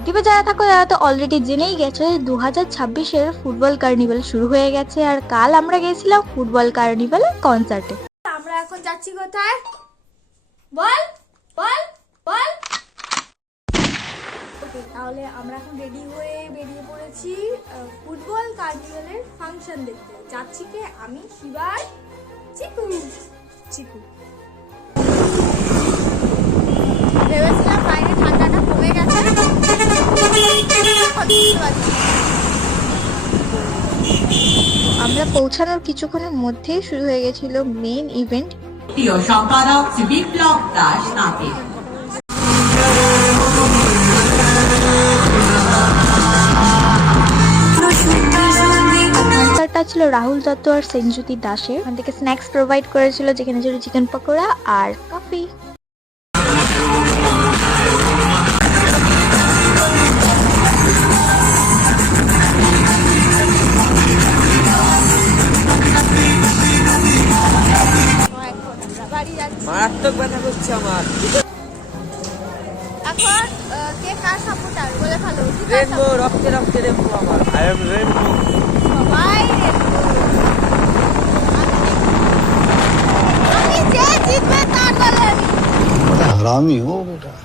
দ্বীপে যারা থাকো তারা তো অলরেডি জেনেই গেছে 2026-এর ফুটবল কার্নিভাল শুরু হয়ে গেছে, আর কাল আমরা গেছিলাম ফুটবল কার্নিভালের কনসার্টে। আমরা এখন যাচ্ছি কোথায়? বল বল বল। ওকে, তাহলে আমরা এখন রেডি হয়ে বেরিয়ে পড়েছি ফুটবল কার্নিভালের ফাংশন দেখতে। যাচ্ছি কে? আমি, শিবার, চিকু। চিকু ভেবেছিলাম বাইরে ঠান্ডাটা কমে গেছে। আমরা পৌঁছানোর কিছুক্ষণের মধ্যেই শুরু হয়ে গেছিল মেইন ইভেন্ট। প্রিয় সম্পাদক বিপ্লব দাস নাথের কনসার্টটা ছিল রাহুল দত্ত আর সেনজ্যোতি দাসের। ওখান থেকে স্ন্যাক্স প্রোভাইড করেছিল, যেখানে ছিল চিকেন পকোড়া আর কফি। মারাত্মক ব্যথা করছে আমার। এখন কে কার সাপোর্টার বলে ভালো? রেনবো, রক্তে রক্তে রেনবো আমার। I am rainbow. সবাই আমি যে জিতবে তার বলে আমি। बड़ा हरामी हो बेटा।